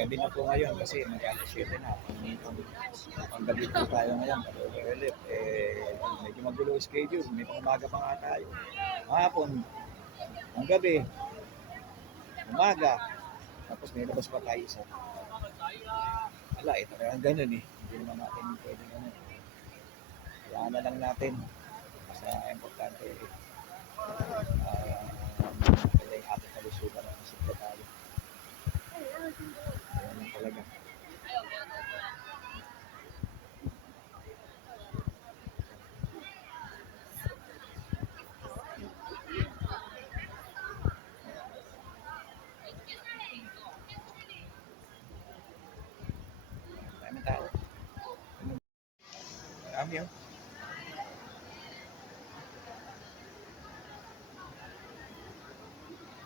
Gabi na po ngayon kasi mag-alas 7 na. Ang gabi po tayo ngayon. Ulit, medyo magulo yung schedule. May pang-umaga pa nga tayo. Hapon, ang gabi, umaga, tapos may labas pa tayo isa. Wala, ito kaya ganun eh. Hindi naman natin pwede ganun. Kaya na lang natin. Basta importante pwede yung ating kalusugan ng masigla tayo. Ayan lang talaga. Maraming tao. Marami yun.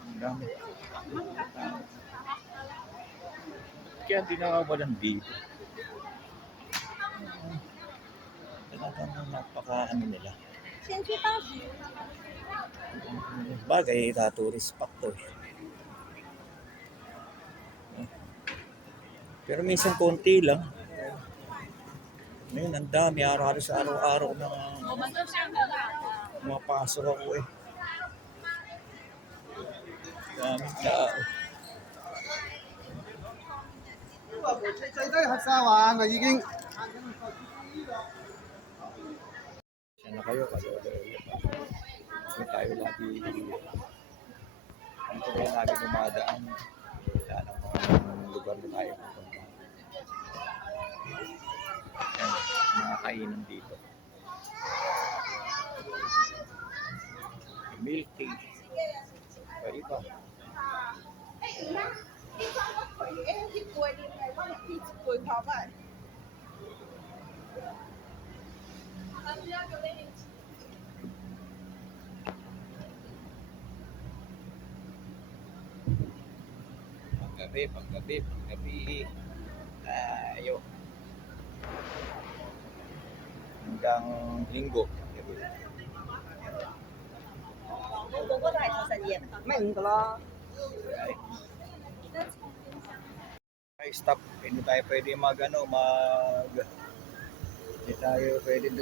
Ang dami. Kaya hindi nakawalan dito. Talagang napaka nila. Bagay, tourist spot to eh. Pero minsan konti lang. Ngayon, ang dami. Halos araw-araw na mapasok ako eh. Daming tao. Siya na kayo kasi hindi tayo lagi dito tayo lagi dumadaan. Wala nang mga lugar na tayo pupunta. Mga kainan dito. Milk tea. Iba. Paggabi. Tayo. Hanggang linggo. Ay, stop. Hindi tayo pwede hindi tayo pwede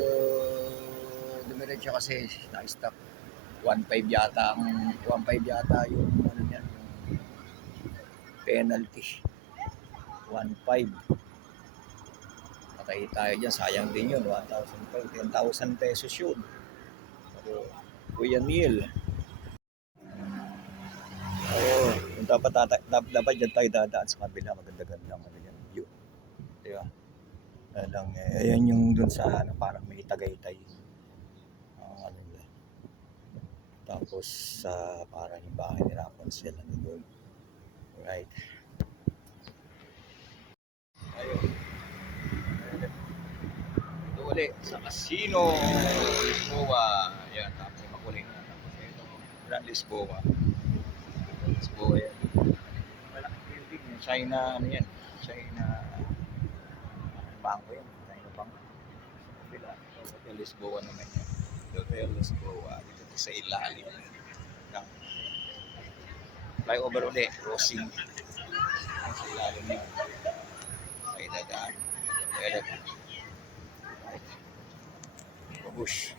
dumiretso kasi na-stop. 1.5 yata yung ano yan, yung penalty. 1.5. Patay tayo dyan, sayang din yun. 10,000 pesos yun. Pero, Kuya Neil. Oo, dapat dyan tayo dadaan sa kabila. Maganda-ganda ang view. Diba? Ayan yung dun sa parang may Tagaytay. Tapos parang yung bahay ni Rapunzel doon. Right. Ayun. Ito ulit sa Casino Lisboa. Ayan, tapos makuling na. Tapos ito, Grand Lisboa. Lisboa yan. Malaking building yan. China, ano yan? China bangko yan. China bangko. Hotel Lisboa naman yan. Hotel Lisboa. Dito sa ilalim ng flyover ulit. Crossing. Sa ilalim niya. Ay dadaan. Ayan. Babush.